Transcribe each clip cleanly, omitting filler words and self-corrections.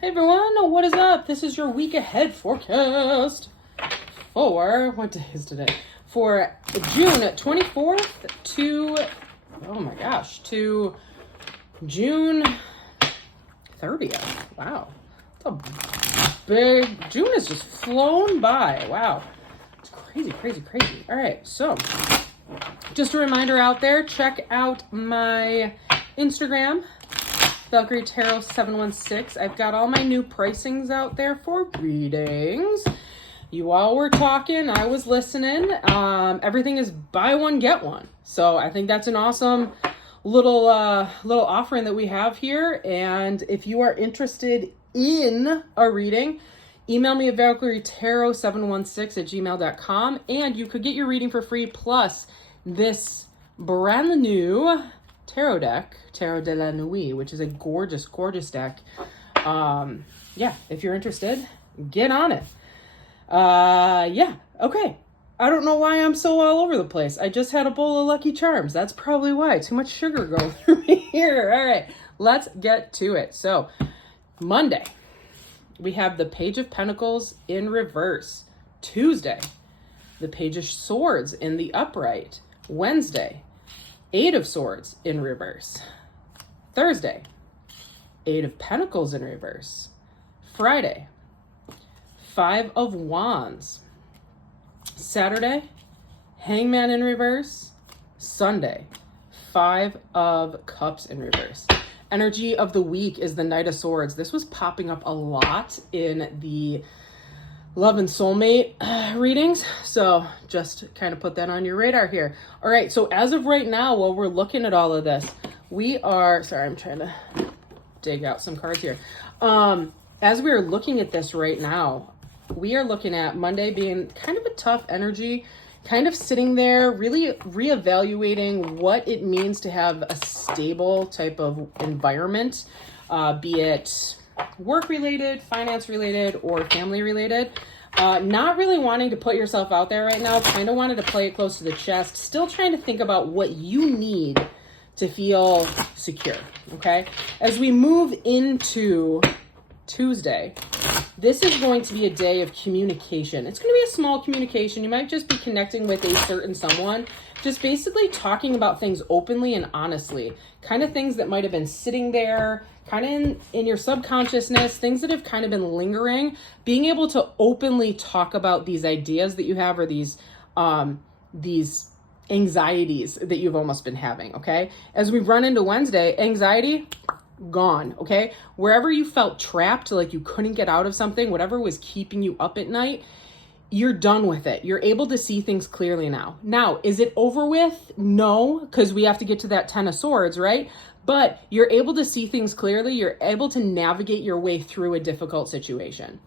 Hey everyone, what is up? This is your week ahead forecast for, what day is today? For June 24th to, to June 30th. Wow. June has just flown by. Wow. It's crazy. All right, so just a reminder out there, check out my Instagram, Valkyrie Tarot 716. I've got all my new pricings out there for readings. You all were talking, I was listening. Everything is buy one, get one. So I think that's an awesome little offering that we have here. And if you are interested in a reading, email me at valkyrietarot716@gmail.com, and you could get your reading for free, plus this brand new tarot deck, Tarot de la Nuit, which is a gorgeous deck. If you're interested, get on it. Okay. I don't know why I'm so all over the place. I just had a bowl of Lucky Charms. That's probably why. Too much sugar going through me here. All right, let's get to it. So, Monday, we have the Page of Pentacles in reverse. Tuesday, the Page of Swords in the upright. Wednesday, Eight of Swords in reverse. Thursday, Eight of Pentacles in reverse. Friday, Five of Wands. Saturday, Hangman in reverse. Sunday, Five of Cups in reverse. Energy of the week is the Knight of Swords. This was popping up a lot in the Love and Soulmate readings. So just kind of put that on your radar here. All right, so as of right now, while we're looking at all of this, I'm trying to dig out some cards here. As we are looking at this right now, we are looking at Monday being kind of a tough energy, kind of sitting there, really reevaluating what it means to have a stable type of environment, be it work-related, finance-related, or family-related. Not really wanting to put yourself out there right now, kind of wanted to play it close to the chest, still trying to think about what you need to feel secure, okay? As we move into Tuesday, this is going to be a day of communication. It's going to be a small communication. You might just be connecting with a certain someone, just basically talking about things openly and honestly, kind of things that might have been sitting there, kind of in your subconsciousness, things that have kind of been lingering, being able to openly talk about these ideas that you have, or these anxieties that you've almost been having, okay? As we run into Wednesday, anxiety, gone, okay? Wherever you felt trapped, like you couldn't get out of something, whatever was keeping you up at night, you're done with it. You're able to see things clearly now. Now, is it over with? No, because we have to get to that Ten of Swords, right? But you're able to see things clearly. You're able to navigate your way through a difficult situation.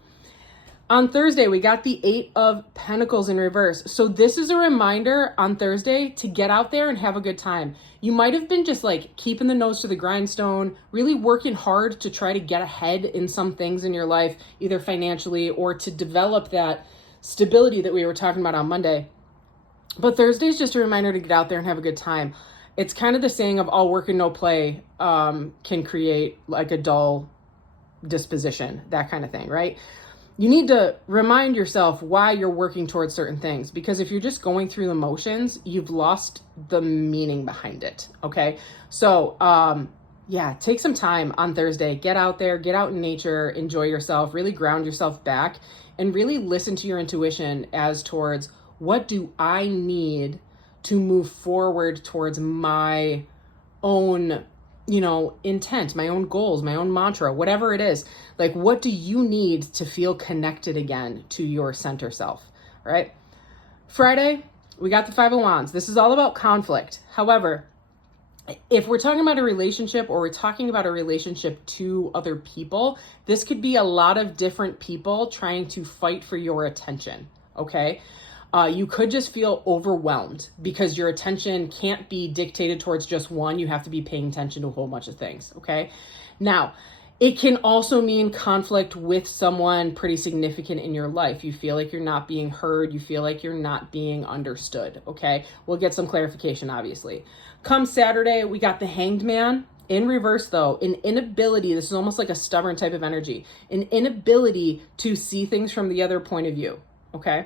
On Thursday, we got the Eight of Pentacles in reverse. So this is a reminder on Thursday to get out there and have a good time. You might have been just like keeping the nose to the grindstone, really working hard to try to get ahead in some things in your life, either financially or to develop that stability that we were talking about on Monday. But Thursday is just a reminder to get out there and have a good time. It's kind of the saying of all work and no play can create like a dull disposition, that kind of thing, right? You need to remind yourself why you're working towards certain things, because if you're just going through the motions, you've lost the meaning behind it, okay? So, take some time on Thursday. Get out there, get out in nature, enjoy yourself, really ground yourself back, and really listen to your intuition as towards what do I need to move forward towards my own intent, my own goals, my own mantra, whatever it is. Like, what do you need to feel connected again to your center self, right? Friday, we got the Five of Wands. This is all about conflict. However, if we're talking about a relationship, or we're talking about a relationship to other people, this could be a lot of different people trying to fight for your attention, okay? You could just feel overwhelmed because your attention can't be dictated towards just one. You have to be paying attention to a whole bunch of things, okay? Now, it can also mean conflict with someone pretty significant in your life. You feel like you're not being heard. You feel like you're not being understood, okay? We'll get some clarification, obviously. Come Saturday, we got the Hanged Man In reverse though, an inability, this is almost like a stubborn type of energy, an inability to see things from the other point of view, okay?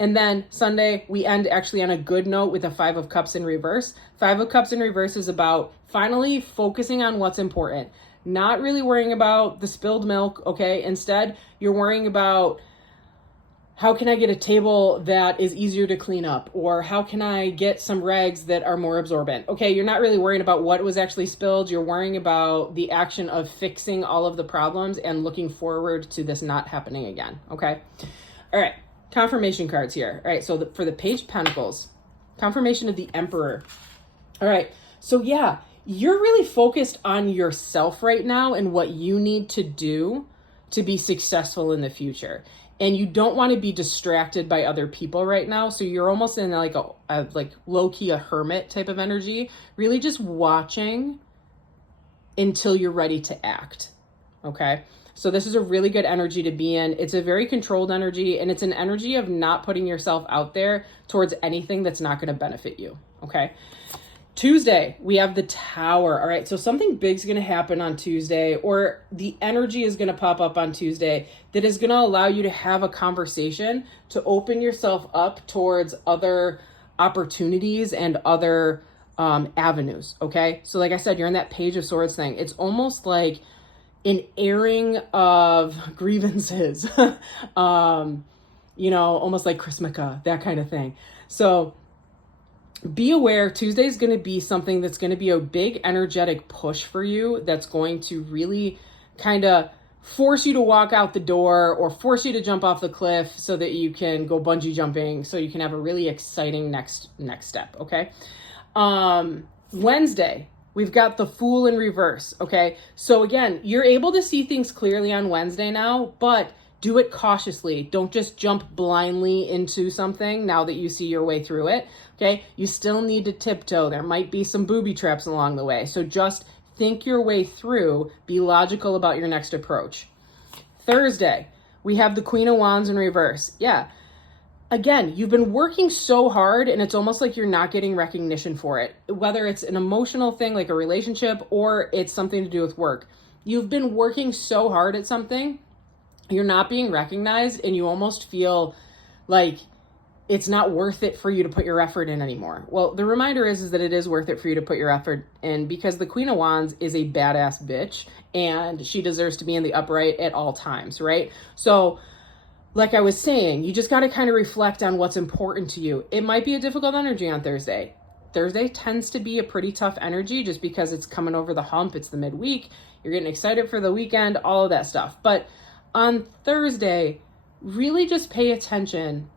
And then Sunday, we end actually on a good note with a 5 of Cups in reverse. 5 of Cups in reverse is about finally focusing on what's important, not really worrying about the spilled milk, okay? Instead, you're worrying about how can I get a table that is easier to clean up? Or how can I get some rags that are more absorbent? Okay, you're not really worrying about what was actually spilled. You're worrying about the action of fixing all of the problems and looking forward to this not happening again, okay? All right, confirmation cards here. All right, so for the Page of Pentacles, confirmation of the Emperor. All right, so yeah, you're really focused on yourself right now and what you need to do to be successful in the future. And you don't want to be distracted by other people right now. So you're almost in like a like low-key a hermit type of energy, really just watching until you're ready to act. Okay. So this is a really good energy to be in. It's a very controlled energy, and it's an energy of not putting yourself out there towards anything that's not going to benefit you. Okay. Tuesday, we have the Tower. All right, so something big's going to happen on Tuesday, or the energy is going to pop up on Tuesday that is going to allow you to have a conversation, to open yourself up towards other opportunities and other avenues, okay? So like I said, you're in that Page of Swords thing. It's almost like an airing of grievances, almost like Chrismica, that kind of thing. So be aware, Tuesday is going to be something that's going to be a big energetic push for you, that's going to really kind of force you to walk out the door or force you to jump off the cliff so that you can go bungee jumping, so you can have a really exciting next step, okay? Wednesday, we've got the Fool in reverse, okay? So again, you're able to see things clearly on Wednesday now, but do it cautiously. Don't just jump blindly into something now that you see your way through it, okay? You still need to tiptoe. There might be some booby traps along the way. So just think your way through. Be logical about your next approach. Thursday, we have the Queen of Wands in reverse. Yeah. Again, you've been working so hard, and it's almost like you're not getting recognition for it. Whether it's an emotional thing like a relationship, or it's something to do with work. You've been working so hard at something, you're not being recognized, and you almost feel like it's not worth it for you to put your effort in anymore. Well, the reminder is that it is worth it for you to put your effort in, because the Queen of Wands is a badass bitch, and she deserves to be in the upright at all times, right? So like I was saying, you just got to kind of reflect on what's important to you. It might be a difficult energy on Thursday. Thursday tends to be a pretty tough energy just because it's coming over the hump. It's the midweek. You're getting excited for the weekend, all of that stuff. But on Thursday, really just pay attention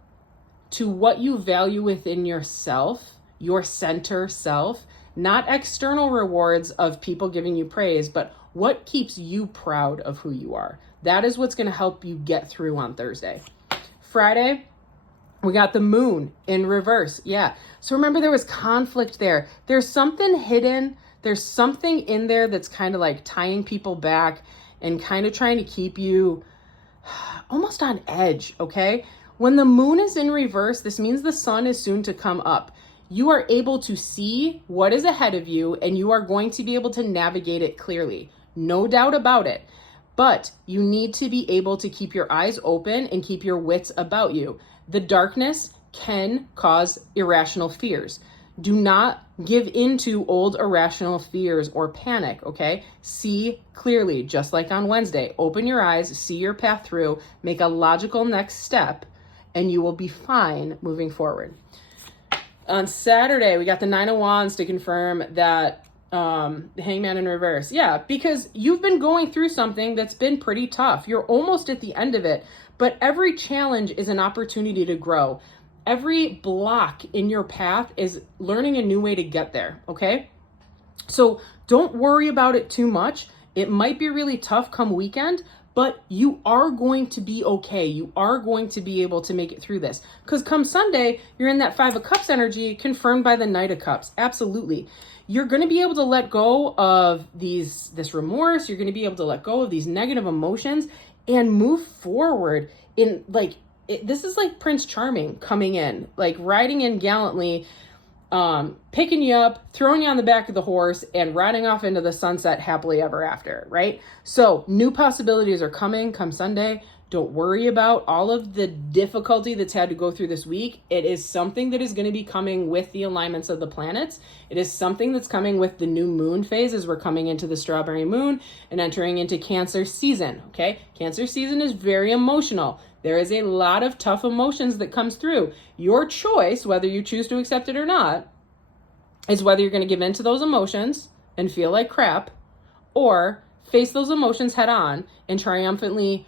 to what you value within yourself, your center self, not external rewards of people giving you praise, but what keeps you proud of who you are. That is what's going to help you get through on Thursday. Friday, we got the Moon in reverse. Yeah. So remember, there was conflict there. There's something hidden. There's something in there that's kind of like tying people back and kind of trying to keep you almost on edge, okay? When the Moon is in reverse, this means the sun is soon to come up. You are able to see what is ahead of you, and you are going to be able to navigate it clearly. No doubt about it. But you need to be able to keep your eyes open and keep your wits about you. The darkness can cause irrational fears. Do not give into old irrational fears or panic, okay? See clearly, just like on Wednesday. Open your eyes, see your path through, make a logical next step, and you will be fine moving forward. On Saturday, we got the Nine of Wands to confirm that the Hangman in reverse. Yeah, because you've been going through something that's been pretty tough. You're almost at the end of it, but every challenge is an opportunity to grow. Every block in your path is learning a new way to get there, okay? So don't worry about it too much. It might be really tough come weekend, but you are going to be okay. You are going to be able to make it through this. Because come Sunday, you're in that 5 of Cups energy confirmed by the Knight of Cups. Absolutely. You're going to be able to let go of this remorse. You're going to be able to let go of these negative emotions and move forward in this is like Prince Charming coming in, like riding in gallantly, picking you up, throwing you on the back of the horse, and riding off into the sunset happily ever after, right? So new possibilities are coming come Sunday. Don't worry about all of the difficulty that's had to go through this week. It is something that is going to be coming with the alignments of the planets. It is something that's coming with the new moon phase as we're coming into the strawberry moon and entering into Cancer season, okay? Cancer season is very emotional. There is a lot of tough emotions that comes through. Your choice, whether you choose to accept it or not, is whether you're going to give in to those emotions and feel like crap, or face those emotions head on and triumphantly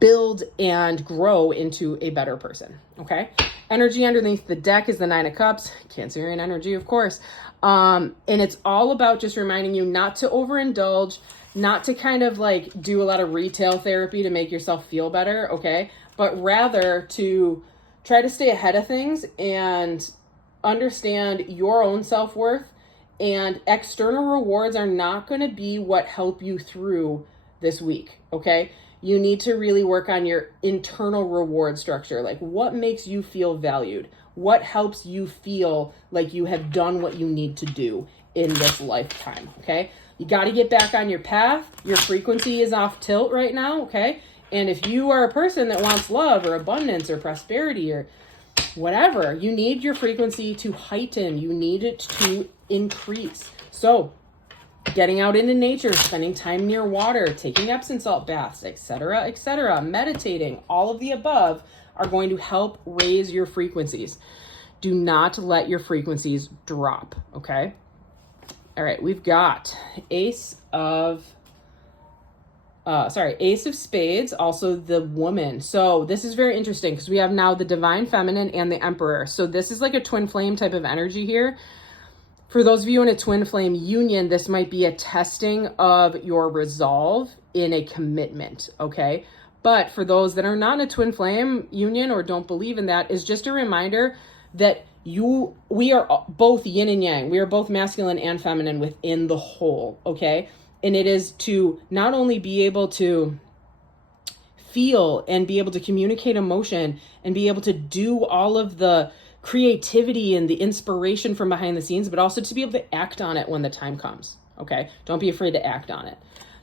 build and grow into a better person, okay? Energy underneath the deck is the Nine of Cups, Cancerian energy, of course. And it's all about just reminding you not to overindulge, not to kind of like do a lot of retail therapy to make yourself feel better, okay? But rather to try to stay ahead of things and understand your own self-worth, and external rewards are not going to be what help you through this week, okay? You need to really work on your internal reward structure. Like, what makes you feel valued? What helps you feel like you have done what you need to do in this lifetime, okay? You got to get back on your path. Your frequency is off tilt right now, okay? And if you are a person that wants love or abundance or prosperity or whatever, you need your frequency to heighten. You need it to increase. So getting out into nature, spending time near water, taking Epsom salt baths, etc., meditating, all of the above are going to help raise your frequencies. Do not let your frequencies drop, okay? All right, we've got Ace of Spades, also the woman. So this is very interesting because we have now the Divine Feminine and the Emperor. So this is like a twin flame type of energy here. For those of you in a twin flame union, this might be a testing of your resolve in a commitment, okay? But for those that are not in a twin flame union or don't believe in that, is just a reminder that we are both yin and yang. We are both masculine and feminine within the whole, okay? And it is to not only be able to feel and be able to communicate emotion and be able to do all of the creativity and the inspiration from behind the scenes, but also to be able to act on it when the time comes, okay? Don't be afraid to act on it.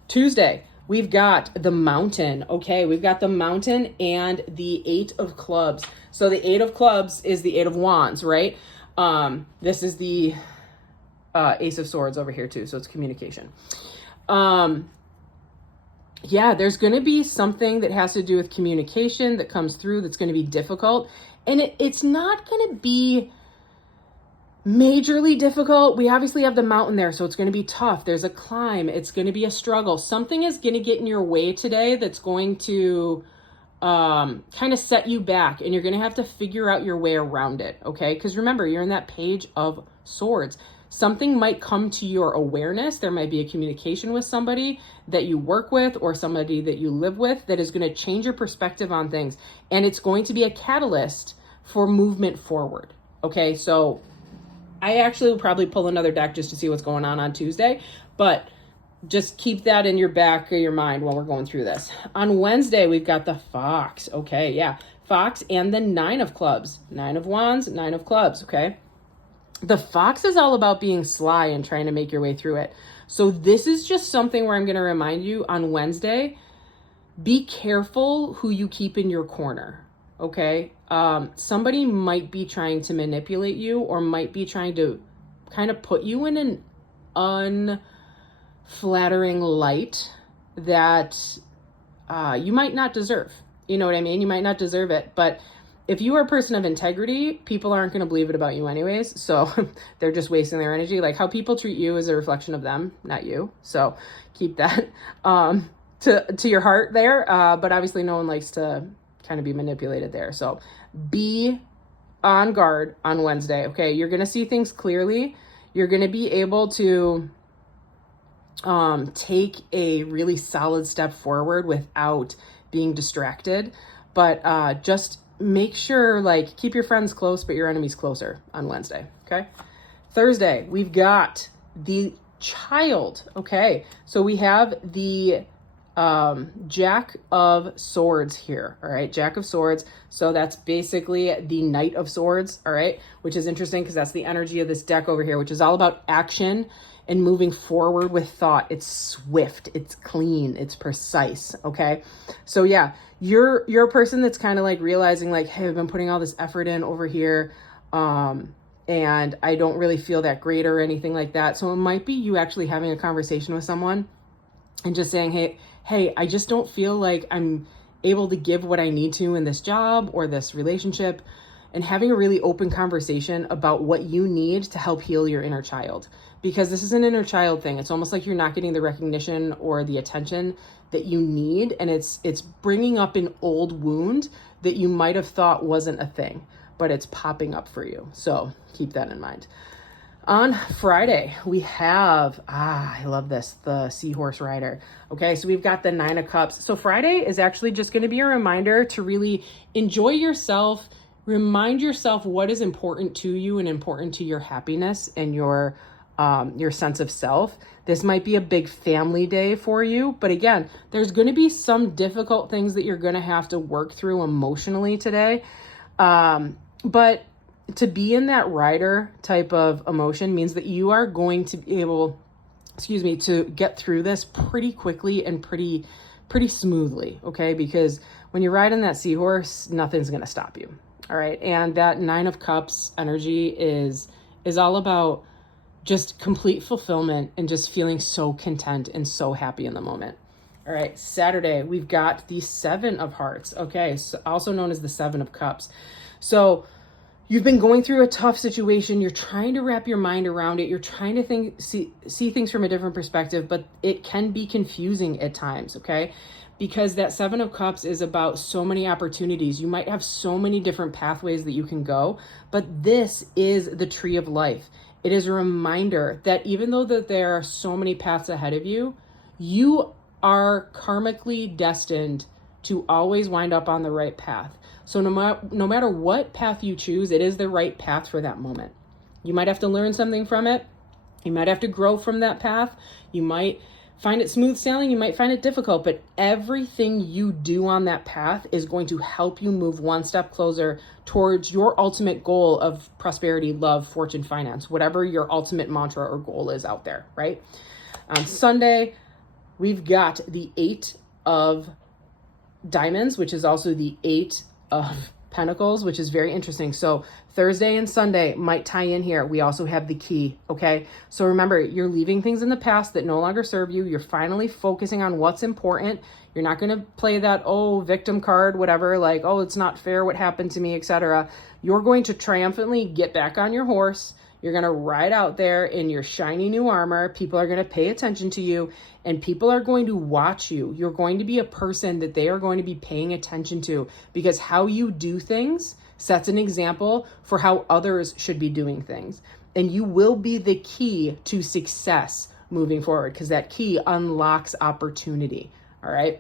Tuesday, we've got the Mountain, okay? We've got the Mountain and the Eight of Clubs. So the Eight of Clubs is the Eight of Wands, right? This is the Ace of Swords over here too, so it's communication. Yeah, there's going to be something that has to do with communication that comes through that's going to be difficult. And it's not going to be majorly difficult. We obviously have the mountain there, so it's going to be tough. There's a climb. It's going to be a struggle. Something is going to get in your way today that's going to kind of set you back, and you're going to have to figure out your way around it, okay? Because remember, you're in that Page of Swords. Something might come to your awareness. There might be a communication with somebody that you work with or somebody that you live with that is going to change your perspective on things. And it's going to be a catalyst for movement forward. Okay, so I actually will probably pull another deck just to see what's going on Tuesday. But just keep that in your back of your mind while we're going through this. On Wednesday, we've got the Fox. Okay, yeah. Fox and the Nine of Clubs. Nine of Wands, Nine of Clubs, okay? The Fox is all about being sly and trying to make your way through it. So this is just something where I'm going to remind you on Wednesday, be careful who you keep in your corner, okay? Somebody might be trying to manipulate you or might be trying to kind of put you in an unflattering light that you might not deserve. You know what I mean? You might not deserve it, but if you are a person of integrity, people aren't going to believe it about you anyways. So they're just wasting their energy. Like, how people treat you is a reflection of them, not you. So keep that to your heart there. But obviously no one likes to kind of be manipulated there. So be on guard on Wednesday. Okay. You're going to see things clearly. You're going to be able to take a really solid step forward without being distracted. But just make sure, like, keep your friends close, but your enemies closer on Wednesday, okay? Thursday, we've got the Child, okay? So we have the Jack of Swords here. All right. Jack of Swords. So that's basically the Knight of Swords. All right. Which is interesting because that's the energy of this deck over here, which is all about action and moving forward with thought. It's swift, it's clean, it's precise. Okay. So yeah, you're a person that's kind of like realizing like, hey, I've been putting all this effort in over here. And I don't really feel that great or anything like that. So it might be you actually having a conversation with someone and just saying, hey, I just don't feel like I'm able to give what I need to in this job or this relationship, and having a really open conversation about what you need to help heal your inner child. Because this is an inner child thing. It's almost like you're not getting the recognition or the attention that you need. And it's bringing up an old wound that you might have thought wasn't a thing, but it's popping up for you. So keep that in mind. On Friday, we have, I love this, the Seahorse Rider. Okay, so we've got the 9 of Cups. So Friday is actually just going to be a reminder to really enjoy yourself, remind yourself what is important to you and important to your happiness and your sense of self. This might be a big family day for you, but again, there's going to be some difficult things that you're going to have to work through emotionally today. But to be in that rider type of emotion means that you are going to be able, to get through this pretty quickly and pretty smoothly. Okay. Because when you're riding that seahorse, nothing's going to stop you. All right. And that 9 of Cups energy is all about just complete fulfillment and just feeling so content and so happy in the moment. All right. Saturday, we've got the 7 of Hearts. Okay. So also known as the 7 of Cups. So you've been going through a tough situation. You're trying to wrap your mind around it. You're trying to see things from a different perspective, but it can be confusing at times, okay? Because that 7 of Cups is about so many opportunities. You might have so many different pathways that you can go, but this is the tree of life. It is a reminder that even though that there are so many paths ahead of you, you are karmically destined to always wind up on the right path. So no matter what path you choose, it is the right path for that moment. You might have to learn something from it. You might have to grow from that path. You might find it smooth sailing. You might find it difficult, but everything you do on that path is going to help you move one step closer towards your ultimate goal of prosperity, love, fortune, finance, whatever your ultimate mantra or goal is out there, right? On Sunday, we've got the 8 of Diamonds, which is also the 8 of Pentacles, which is very interesting. So Thursday and Sunday might tie in here. We also have the Key. Okay. So remember, you're leaving things in the past that no longer serve you. You're finally focusing on what's important. You're not going to play that, victim card, whatever, like, it's not fair what happened to me, etc. You're going to triumphantly get back on your horse. You're going to ride out there in your shiny new armor. People are going to pay attention to you and people are going to watch you. You're going to be a person that they are going to be paying attention to, because how you do things sets an example for how others should be doing things. And you will be the key to success moving forward, because that key unlocks opportunity. All right.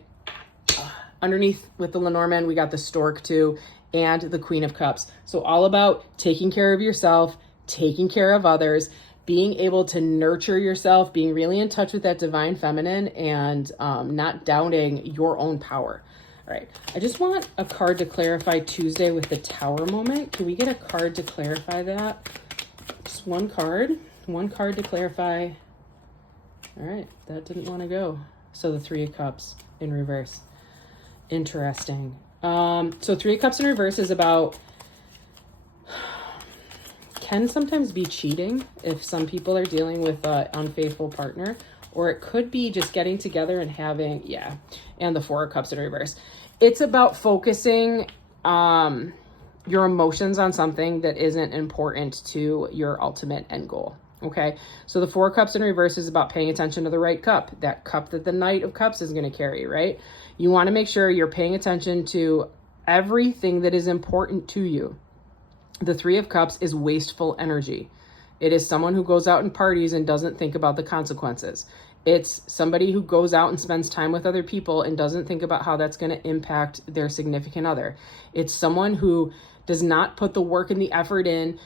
Underneath with the Lenormand, we got the Stork too, and the Queen of Cups. So all about taking care of yourself, taking care of others, being able to nurture yourself, being really in touch with that divine feminine, and not doubting your own power. All right, I just want a card to clarify Tuesday with the Tower moment. Can we get a card to clarify that? Just one card to clarify. All right, that didn't want to go. So the 3 of Cups in reverse. Interesting. So 3 of Cups in reverse is about, can sometimes be cheating if some people are dealing with an unfaithful partner, or it could be just getting together and having, and the 4 of Cups in reverse. It's about focusing your emotions on something that isn't important to your ultimate end goal. Okay, so the 4 of Cups in reverse is about paying attention to the right cup, that cup that the Knight of Cups is going to carry, right? You want to make sure you're paying attention to everything that is important to you. The 3 of Cups is wasteful energy. It is someone who goes out and parties and doesn't think about the consequences. It's somebody who goes out and spends time with other people and doesn't think about how that's going to impact their significant other. It's someone who does not put the work and the effort in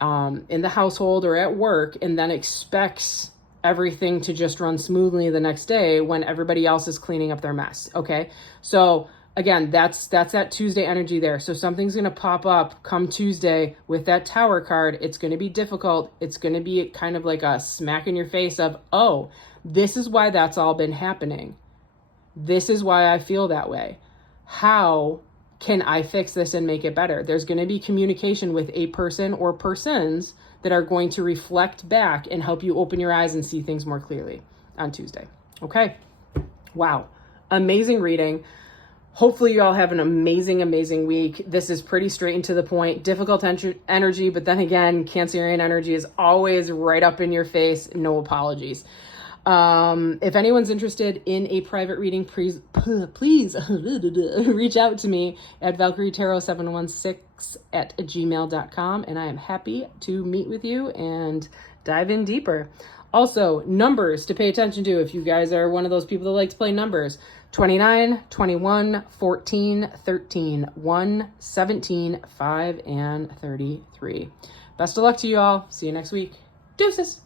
the household or at work, and then expects everything to just run smoothly the next day when everybody else is cleaning up their mess. Okay. So again, that's that Tuesday energy there. So something's going to pop up come Tuesday with that Tower card. It's going to be difficult. It's going to be kind of like a smack in your face of, oh, this is why that's all been happening. This is why I feel that way. How can I fix this and make it better? There's going to be communication with a person or persons that are going to reflect back and help you open your eyes and see things more clearly on Tuesday. Okay. Wow. Amazing reading. Hopefully you all have an amazing, amazing week. This is pretty straight and to the point, difficult energy, but then again, Cancerian energy is always right up in your face. No apologies. If anyone's interested in a private reading, please reach out to me at valkyrietarot716@gmail.com, and I am happy to meet with you and dive in deeper. Also, numbers to pay attention to if you guys are one of those people that like to play numbers. 29, 21, 14, 13, 1, 17, 5, and 33. Best of luck to you all. See you next week. Deuces.